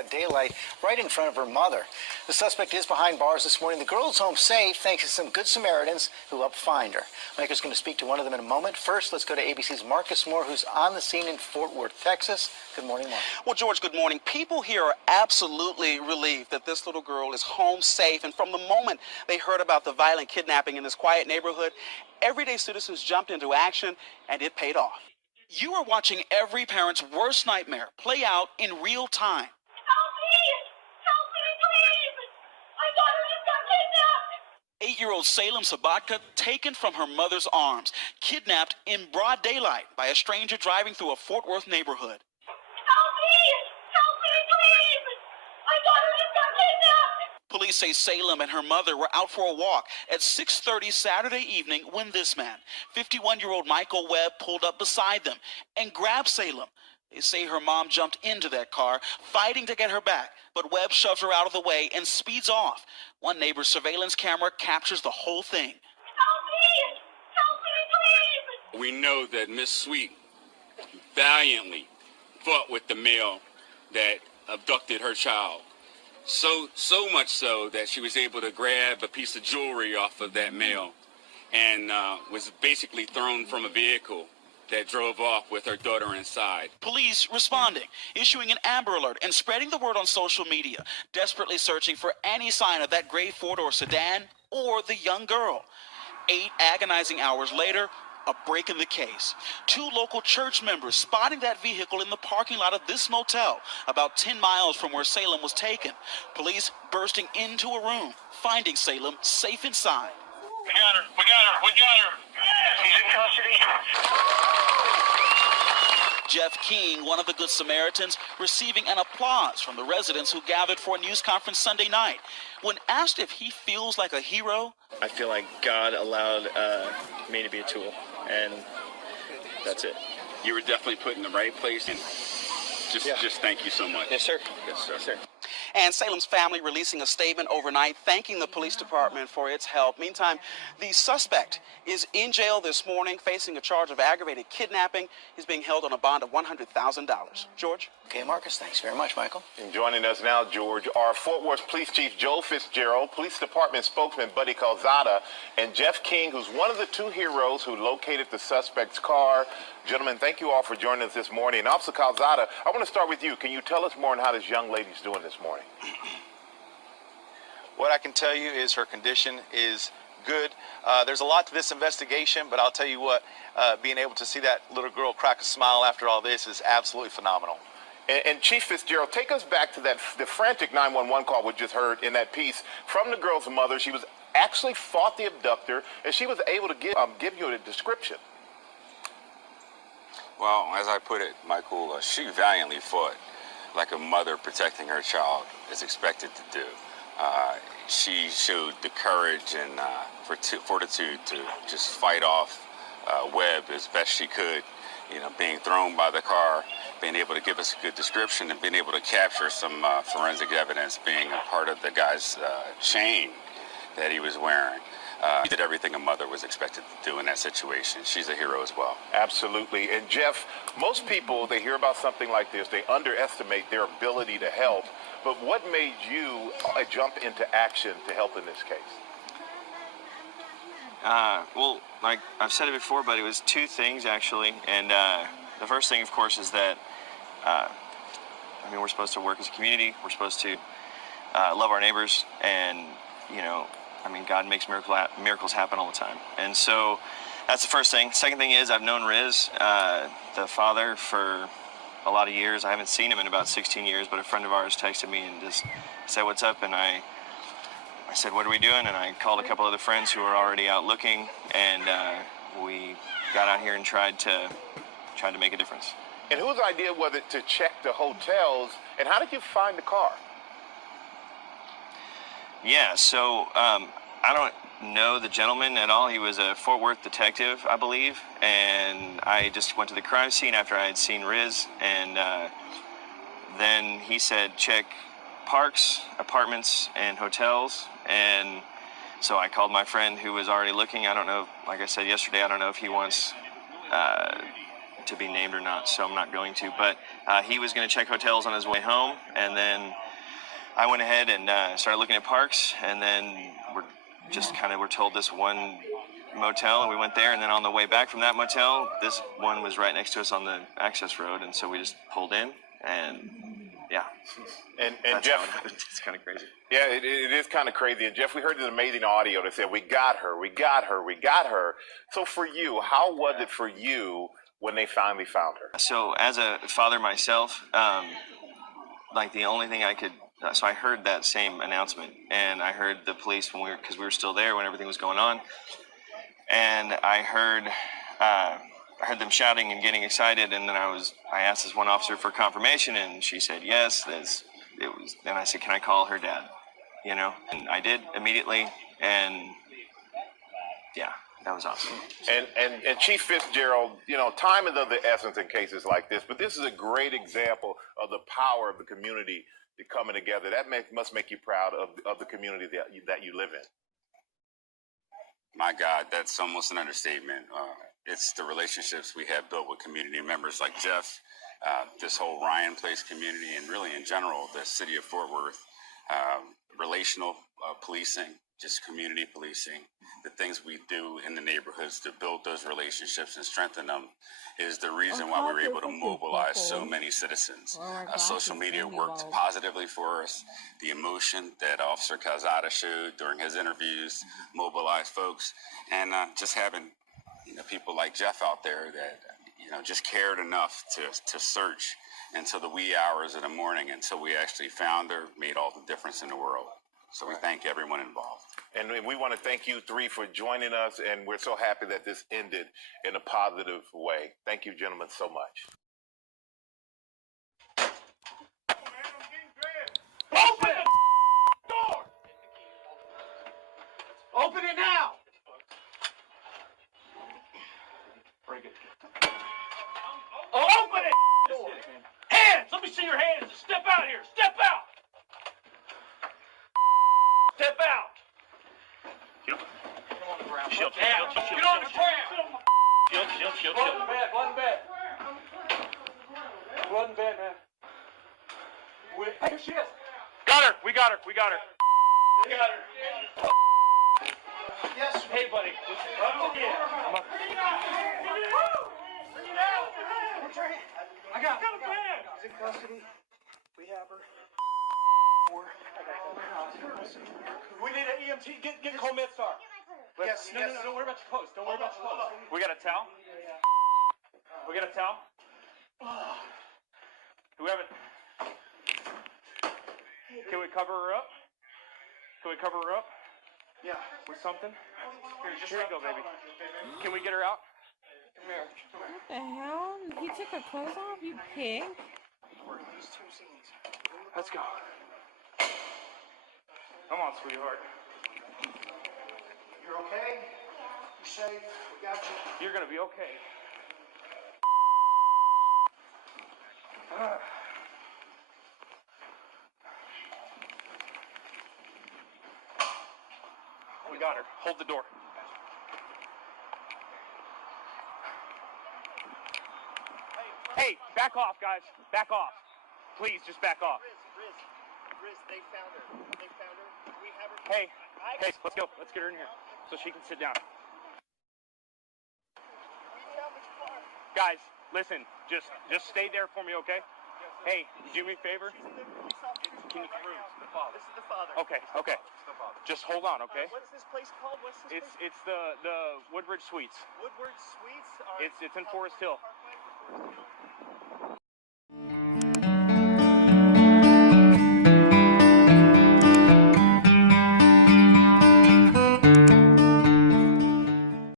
broad daylight right in front of her mother. The suspect is behind bars this morning. The girl is home safe thanks to some good Samaritans who helped find her. Mike is going to speak to one of them in a moment. First, let's go to ABC's Marcus Moore, who's on the scene in Fort Worth, Texas. Good morning, Mark. Well, George, good morning. People here are absolutely relieved that this little girl is home safe. And from the moment they heard about the violent kidnapping in this quiet neighborhood, everyday citizens jumped into action, and it paid off. You are watching every parent's worst nightmare play out in real time. Help me! Help me, please! My daughter just got kidnapped! 8-year-old Salem Sabatka taken from her mother's arms, kidnapped in broad daylight by a stranger driving through a Fort Worth neighborhood. Help me! Help me, please! My daughter just got kidnapped! Police say Salem and her mother were out for a walk at 6:30 Saturday evening when this man, 51-year-old Michael Webb, pulled up beside them and grabbed Salem. They say her mom jumped into that car, fighting to get her back, but Webb shoves her out of the way and speeds off. One neighbor's surveillance camera captures the whole thing. Help me! Help me, please! We know that Miss Sweet valiantly fought with the male that abducted her child. So much so that she was able to grab a piece of jewelry off of that male and was basically thrown from a vehicle that drove off with her daughter inside. Police responding, issuing an Amber Alert and spreading the word on social media, desperately searching for any sign of that gray four-door sedan or the young girl. 8 agonizing hours later, a break in the case. 2 local church members spotting that vehicle in the parking lot of this motel, about 10 miles from where Salem was taken. Police bursting into a room, finding Salem safe inside. We got her! We got her! We got her! She's in custody. Jeff King, one of the Good Samaritans, receiving an applause from the residents who gathered for a news conference Sunday night. When asked if he feels like a hero, I feel like God allowed me to be a tool, and that's it. You were definitely put in the right place, and just thank you so much. Yes, sir. Yes, sir. Yes, sir. and Salem's family releasing a statement overnight thanking the police department for its help. Meantime, the suspect is in jail this morning facing a charge of aggravated kidnapping. He's being held on a bond of $100,000. George? Okay, Marcus, thanks very much, Michael. And joining us now, George, are Fort Worth Police Chief Joe Fitzgerald, Police Department spokesman Buddy Calzada, and Jeff King, who's one of the 2 heroes who located the suspect's car. Gentlemen, thank you all for joining us this morning. And Officer Calzada, I want to start with you. Can you tell us more on how this young lady's doing this morning? What I can tell you is her condition is good. There's a lot to this investigation, but I'll tell you what, being able to see that little girl crack a smile after all this is absolutely phenomenal. And Chief Fitzgerald, take us back to the frantic 911 call we just heard in that piece from the girl's mother. She was actually fought the abductor, and she was able to give you a description. Well, as I put it, Michael, she valiantly fought like a mother protecting her child is expected to do. She showed the courage and fortitude to just fight off Webb as best she could, you know, being thrown by the car, being able to give us a good description, and being able to capture some forensic evidence, being a part of the guy's chain that he was wearing. He did everything a mother was expected to do in that situation. She's a hero as well. Absolutely. And Jeff, most people, they hear about something like this, they underestimate their ability to help. But what made you jump into action to help in this case? Well, like I've said it before, but it was 2 things actually. And the first thing, of course, is that we're supposed to work as a community. We're supposed to love our neighbors, and God makes miracles happen all the time. And so that's the first thing. Second thing is I've known Riz, the father, for a lot of years. I haven't seen him in about 16 years, but a friend of ours texted me and just said, "What's up?" And I said, "What are we doing?" And I called a couple other friends who were already out looking, and we got out here and tried to make a difference. And whose idea was it to check the hotels, and how did you find the car? Yeah, so I don't know the gentleman at all. He was a Fort Worth detective, I believe, and I just went to the crime scene after I had seen Riz, and then he said check parks, apartments, and hotels, and so I called my friend who was already looking. I don't know, like I said yesterday, I don't know if he wants to be named or not, so I'm not going to. But he was going to check hotels on his way home, and then I went ahead and started looking at parks, and then we're told this one motel, and we went there, and then on the way back from that motel, this one was right next to us on the access road, and so we just pulled in, and yeah. And That's Jeff, it's kind of crazy. yeah, it is kind of crazy. And Jeff, we heard this amazing audio that said, "We got her, we got her, we got her." So for you, how was it for you when they finally found her? So as a father myself, like the only thing I could, so I heard that same announcement, and I heard the police because we were still there when everything was going on, and I heard them shouting and getting excited, and then I asked this one officer for confirmation, and she said yes. Then I said, "Can I call her dad?" You know, and I did immediately, and yeah, that was awesome. And Chief Fitzgerald, you know, time is of the essence in cases like this, but this is a great example of the power of the community coming together. That must make you proud of the community that you live in. My God, that's almost an understatement. It's the relationships we have built with community members like Jeff, this whole Ryan Place community, and really in general, the city of Fort Worth. Relational policing, just community policing, the things we do in the neighborhoods to build those relationships and strengthen them is the reason why we were able to mobilize so many citizens. Social media worked positively for us. The emotion that Officer Calzada showed during his interviews mobilized folks, and just having people like Jeff out there that just cared enough to search until the wee hours of the morning until we actually found her made all the difference in the world. So we thank everyone involved. And we want to thank you three for joining us, and we're so happy that this ended in a positive way. Thank you, gentlemen, so much. Open the door! Open it now! Break it. Open it! Hands! Let me see your hands! Step out here! Step out! Step out! Get on the ground. Shield, get on the ground! Shield. Blood in bed, blood in bed. Blood in bed, man. Here she is. Got her. We got her. We got her. Yes. Hey, buddy. I got her. She's in custody. We have her. We need an EMT. Get Cole Midstar. Yes. No, don't worry about your clothes. Don't worry about your clothes. We got a towel? We got a towel? Do we have it? Can we cover her up? Yeah. With something? Here you go, baby. Can we get her out? Come here. What the hell? He took her clothes off, you pig. Let's go. Come on, sweetheart. You're okay? You're safe. We got you. You're gonna be okay. We got her. Hold the door. Hey, back off, guys. Back off. Please, just back off. Riz, they found her. We have her. Hey, let's go. Let's get her in here so she can sit down. Guys, listen. Just stay there for me, okay? Hey, do me a favor. Can you? This is the father. Okay. Just hold on, okay? What's this place called? It's the Woodbridge Suites. Woodward Suites. It's in Forest Hill. Parkway?